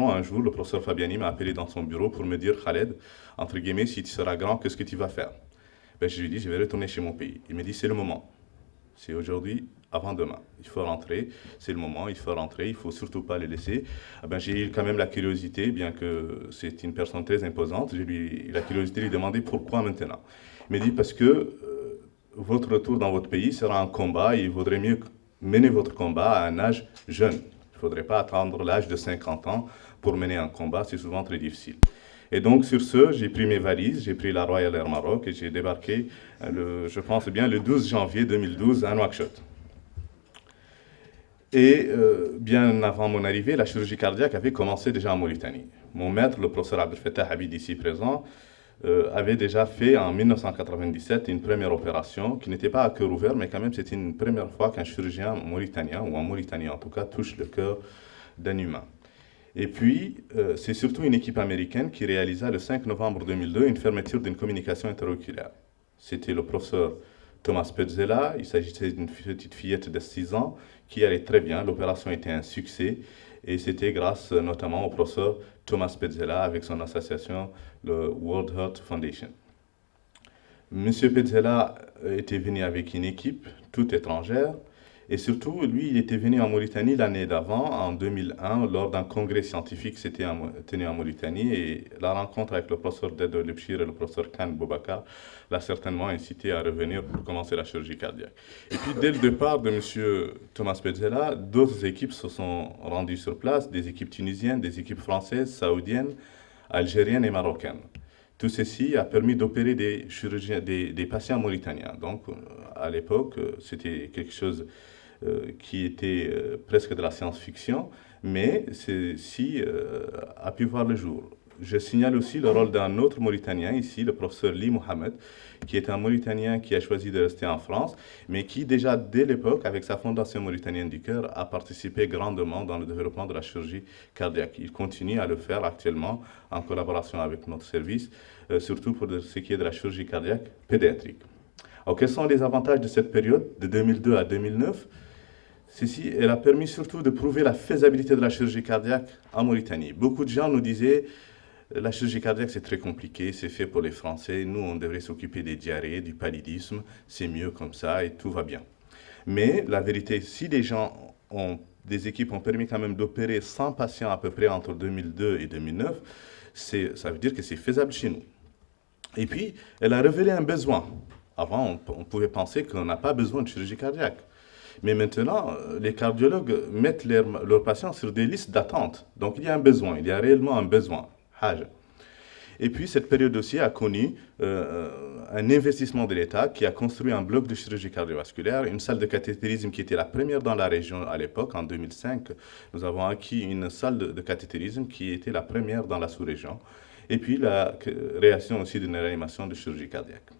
patron, un jour, le professeur Fabiani m'a appelé dans son bureau pour me dire, Khaled, entre guillemets, si tu seras grand, qu'est-ce que tu vas faire? Ben, je lui ai dit, je vais retourner chez mon pays. Il m'a dit, c'est le moment. C'est aujourd'hui, avant demain. Il faut rentrer, c'est le moment, il faut rentrer, il ne faut surtout pas les laisser. Ah ben, j'ai eu quand même la curiosité, bien que c'est une personne très imposante, j'ai eu la curiosité de lui demander pourquoi maintenant. Il m'a dit parce que votre retour dans votre pays sera un combat et il vaudrait mieux mener votre combat à un âge jeune. Il ne faudrait pas attendre l'âge de 50 ans pour mener un combat, c'est souvent très difficile. Et donc sur ce, j'ai pris mes valises, j'ai pris la Royal Air Maroc et j'ai débarqué, je pense bien, le 12 janvier 2012 à Nouakchott. Et bien avant mon arrivée, la chirurgie cardiaque avait commencé déjà en Mauritanie. Mon maître, le professeur Abdel Fattah Habib, ici présent, avait déjà fait en 1997 une première opération qui n'était pas à cœur ouvert, mais quand même c'était une première fois qu'un chirurgien mauritanien, ou en Mauritanie en tout cas, touche le cœur d'un humain. Et puis, c'est surtout une équipe américaine qui réalisa le 5 novembre 2002 une fermeture d'une communication interoculaire. C'était le professeur Thomas Petzela, il s'agissait d'une petite fillette de 6 ans qui allait très bien, l'opération était un succès et c'était grâce notamment au professeur Thomas Petzela avec son association, le World Heart Foundation. Monsieur Petzela était venu avec une équipe toute étrangère et surtout, lui, il était venu en Mauritanie l'année d'avant, en 2001, lors d'un congrès scientifique qui s'était tenu en Mauritanie. Et la rencontre avec le professeur Dedo Lepchir et le professeur Khan Boubacar l'a certainement incité à revenir pour commencer la chirurgie cardiaque. Et puis, dès le départ de M. Thomas Petzela, d'autres équipes se sont rendues sur place, des équipes tunisiennes, des équipes françaises, saoudiennes, algériennes et marocaines. Tout ceci a permis d'opérer des chirurgiens, des patients mauritaniens. Donc, à l'époque, c'était quelque chose qui était presque de la science-fiction, mais ceci a pu voir le jour. Je signale aussi le rôle d'un autre Mauritanien ici, le professeur Lee Mohamed, qui est un Mauritanien qui a choisi de rester en France, mais qui déjà dès l'époque, avec sa Fondation Mauritanienne du Cœur, a participé grandement dans le développement de la chirurgie cardiaque. Il continue à le faire actuellement en collaboration avec notre service, surtout pour ce qui est de la chirurgie cardiaque pédiatrique. Alors, quels sont les avantages de cette période, de 2002 à 2009? Ceci, elle a permis surtout de prouver la faisabilité de la chirurgie cardiaque en Mauritanie. Beaucoup de gens nous disaient, la chirurgie cardiaque c'est très compliqué, c'est fait pour les Français, nous on devrait s'occuper des diarrhées, du paludisme, c'est mieux comme ça et tout va bien. Mais la vérité, si des équipes ont permis quand même d'opérer 100 patients à peu près entre 2002 et 2009, ça veut dire que c'est faisable chez nous. Et puis, elle a révélé un besoin. Avant, on pouvait penser qu'on n'a pas besoin de chirurgie cardiaque. Mais maintenant, les cardiologues mettent leurs patients sur des listes d'attente. Donc il y a un besoin, il y a réellement un besoin. Et puis cette période aussi a connu un investissement de l'État qui a construit un bloc de chirurgie cardiovasculaire, une salle de cathétérisme qui était la première dans la région à l'époque, en 2005. Nous avons acquis une salle de cathétérisme qui était la première dans la sous-région. Et puis la création aussi d'une réanimation de chirurgie cardiaque.